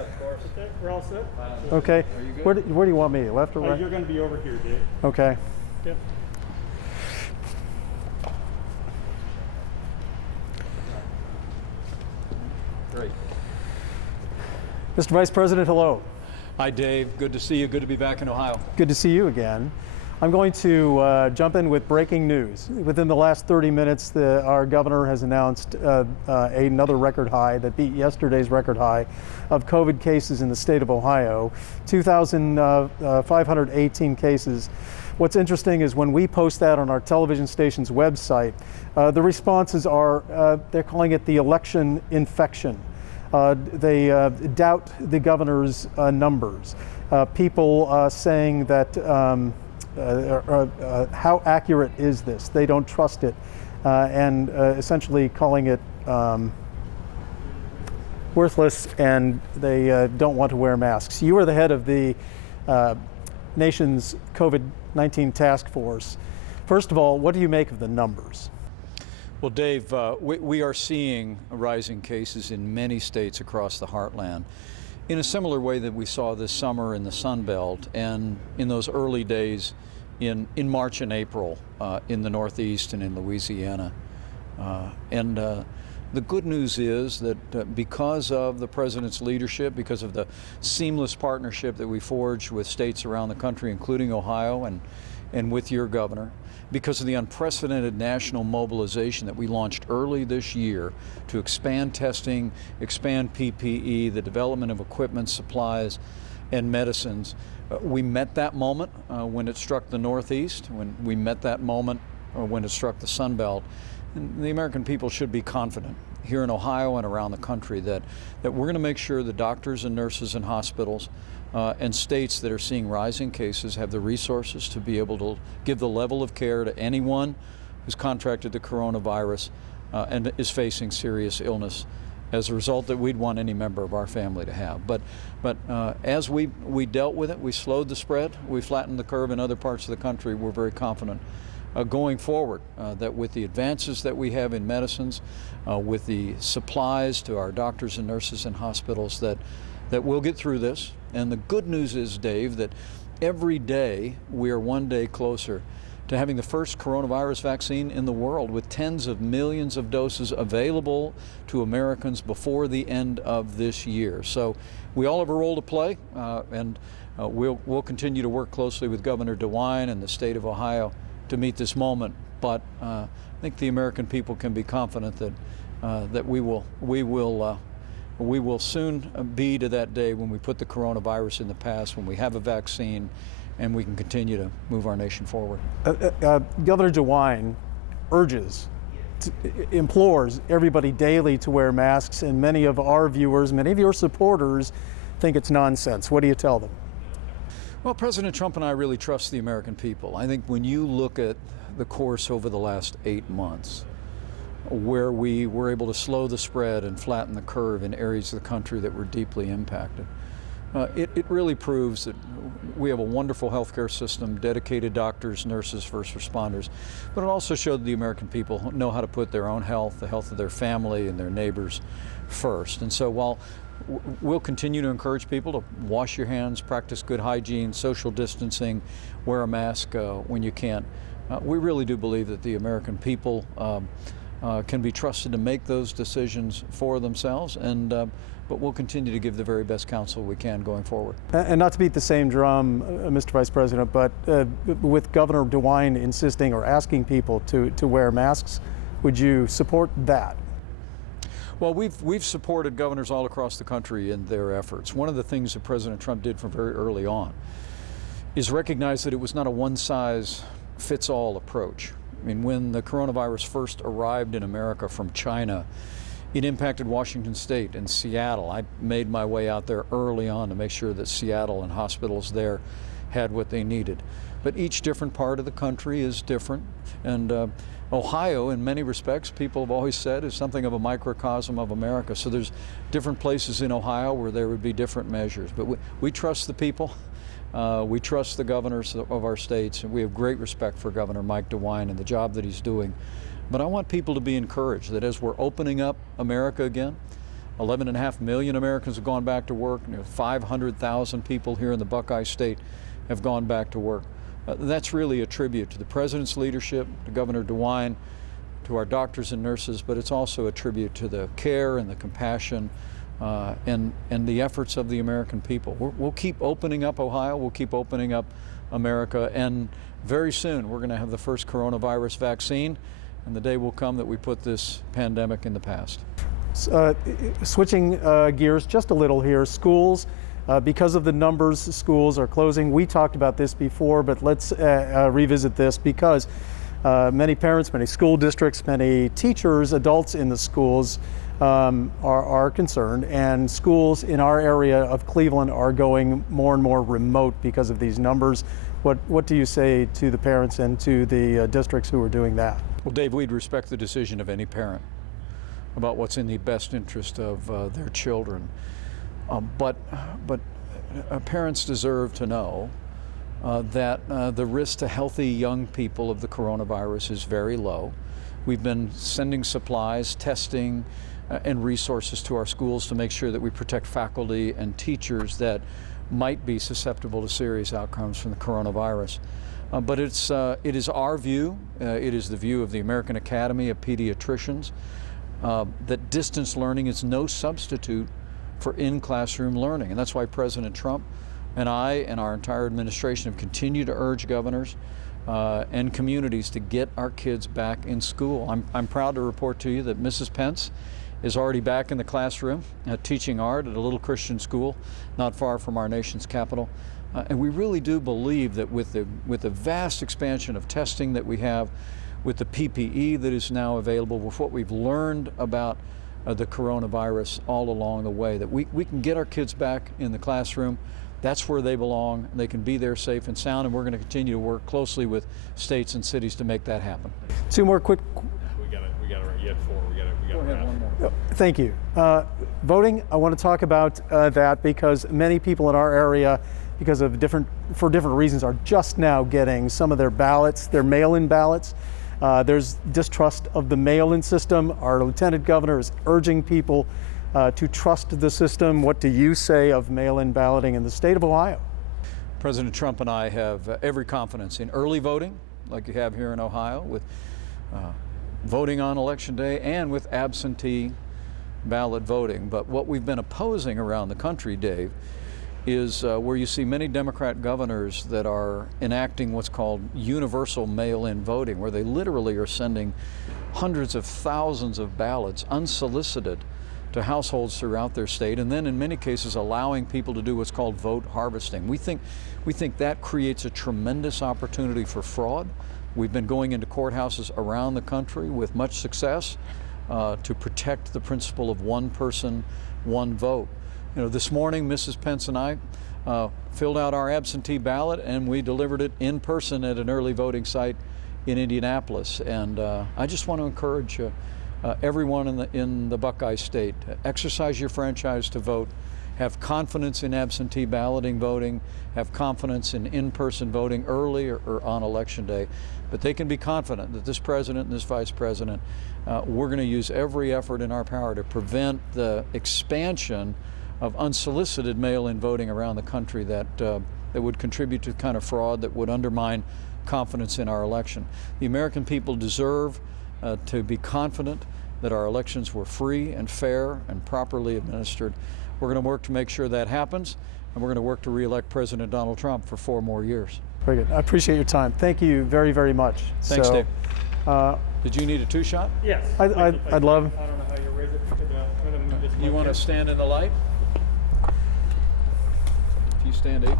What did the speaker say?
of course. Okay, we're all set? Okay. Are you good? Where do you want me? Left or right? You're going to be over here, Dave. Okay. Yep. Great. Mr. Vice President, hello. Hi, Dave. Good to see you. Good to be back in Ohio. Good to see you again. I'm going to jump in with breaking news. Within the last 30 minutes, our governor has announced another record high that beat yesterday's record high of COVID cases in the state of Ohio, 2,518 cases. What's interesting is when we post that on our television station's website, the responses are, they're calling it the election infection. They doubt the governor's numbers. People saying that how accurate is this? They don't trust it, and essentially calling it worthless, and they don't want to wear masks. You are the head of the nation's COVID-19 task force. First of all, what do you make of the numbers? Well, Dave, we are seeing rising cases in many states across the heartland in a similar way that we saw this summer in the Sun Belt and in those early days in March and April in the Northeast and in Louisiana. The good news is that because of the President's leadership, because of the seamless partnership that we forged with states around the country, including Ohio and with your governor, because of the unprecedented national mobilization that we launched early this year to expand testing, expand PPE, the development of equipment, supplies, and medicines. We met that moment when it struck the Northeast, when we met that moment when it struck the Sun Belt. And the American people should be confident here in Ohio and around the country that we're going to make sure the doctors and nurses and hospitals and states that are seeing rising cases have the resources to be able to give the level of care to anyone who's contracted the coronavirus and is facing serious illness as a result that we'd want any member of our family to have. But as we dealt with it, we slowed the spread, we flattened the curve in other parts of the country. We're very confident going forward that with the advances that we have in medicines, with the supplies to our doctors and nurses and hospitals, that we'll get through this. And the good news is, Dave, that every day we are one day closer to having the first coronavirus vaccine in the world, with tens of millions of doses available to Americans before the end of this year. So we all have a role to play, and we'll continue to work closely with Governor DeWine and the state of Ohio to meet this moment. But I think the American people can be confident that we will soon be to that day when we put the coronavirus in the past, when we have a vaccine, and we can continue to move our nation forward. Governor DeWine implores everybody daily to wear masks, and many of our viewers, many of your supporters think it's nonsense. What do you tell them? Well, President Trump and I really trust the American people. I think when you look at the course over the last 8 months, where we were able to slow the spread and flatten the curve in areas of the country that were deeply impacted, it really proves that we have a wonderful healthcare system, dedicated doctors, nurses, first responders, but it also showed the American people know how to put their own health, the health of their family and their neighbors first. And so while we'll continue to encourage people to wash your hands, practice good hygiene, social distancing, wear a mask when you can, we really do believe that the American people can be trusted to make those decisions for themselves, but we'll continue to give the very best counsel we can going forward. And not to beat the same drum, Mr. Vice President, but with Governor DeWine insisting or asking people to wear masks, would you support that? Well, we've supported governors all across the country in their efforts. One of the things that President Trump did from very early on is recognize that it was not a one-size-fits-all approach. I mean, when the coronavirus first arrived in America from China, it impacted Washington State and Seattle. I made my way out there early on to make sure that Seattle and hospitals there had what they needed. But each different part of the country is different. And Ohio, in many respects, people have always said, is something of a microcosm of America. So there's different places in Ohio where there would be different measures. But we trust the people. We trust the governors of our states, and we have great respect for Governor Mike DeWine and the job that he's doing. But I want people to be encouraged that as we're opening up America again, 11.5 million Americans have gone back to work. 500,000 people here in the Buckeye State have gone back to work. That's really a tribute to the President's leadership, to Governor DeWine, to our doctors and nurses, but it's also a tribute to the care and the compassion and the efforts of the American people. We'll keep opening up Ohio, we'll keep opening up America, and very soon we're going to have the first coronavirus vaccine, and the day will come that we put this pandemic in the past. Switching gears just a little here, schools, because of the numbers, schools are closing. We talked about this before, but let's revisit this because many parents, many school districts, many teachers, adults in the schools are concerned, and schools in our area of Cleveland are going more and more remote because of these numbers. What do you say to the parents and to the districts who are doing that? Well, Dave, we'd respect the decision of any parent about what's in the best interest of their children. But parents deserve to know that the risk to healthy young people of the coronavirus is very low. We've been sending supplies, testing, and resources to our schools to make sure that we protect faculty and teachers that might be susceptible to serious outcomes from the coronavirus. But it is our view, it is the view of the American Academy of Pediatricians, that distance learning is no substitute for in-classroom learning. And that's why President Trump and I and our entire administration have continued to urge governors and communities to get our kids back in school. I'm proud to report to you that Mrs. Pence is already back in the classroom teaching art at a little Christian school not far from our nation's capital. And we really do believe that with the vast expansion of testing that we have, with the PPE that is now available, with what we've learned about the coronavirus all along the way, that we can get our kids back in the classroom. That's where they belong. They can be there safe and sound, and we're going to continue to work closely with states and cities to make that happen. Two more quick. We got it. You had four. We got it. Go ahead, one more. Thank you. Voting, I want to talk about that because many people in our area, because of for different reasons, are just now getting some of their ballots, their mail-in ballots. There's distrust of the mail-in system. Our Lieutenant Governor is urging people to trust the system. What do you say of mail-in balloting in the state of Ohio? President Trump and I have every confidence in early voting, like you have here in Ohio, with voting on Election Day and with absentee ballot voting. But what we've been opposing around the country, Dave, is where you see many Democrat governors that are enacting what's called universal mail-in voting, where they literally are sending hundreds of thousands of ballots unsolicited to households throughout their state, and then in many cases allowing people to do what's called vote harvesting. We think that creates a tremendous opportunity for fraud. We've been going into courthouses around the country with much success to protect the principle of one person, one vote. You know, this morning, Mrs. Pence and I filled out our absentee ballot, and we delivered it in person at an early voting site in Indianapolis. And I just want to encourage everyone in the Buckeye State, exercise your franchise to vote, have confidence in absentee balloting voting, have confidence in in-person voting early or on Election Day. But they can be confident that this president and this vice president, we're going to use every effort in our power to prevent the expansion of unsolicited mail-in voting around the country that would contribute to the kind of fraud that would undermine confidence in our election. The American people deserve to be confident that our elections were free and fair and properly administered. We're going to work to make sure that happens, and we're going to work to re-elect President Donald Trump for 4 more years. Very good. I appreciate your time. Thank you very, very much. Thanks, Dave. Did you need a 2-shot? Yes. I'd love. I don't know how you raise it. You want to stand in the light? If you stand 8 feet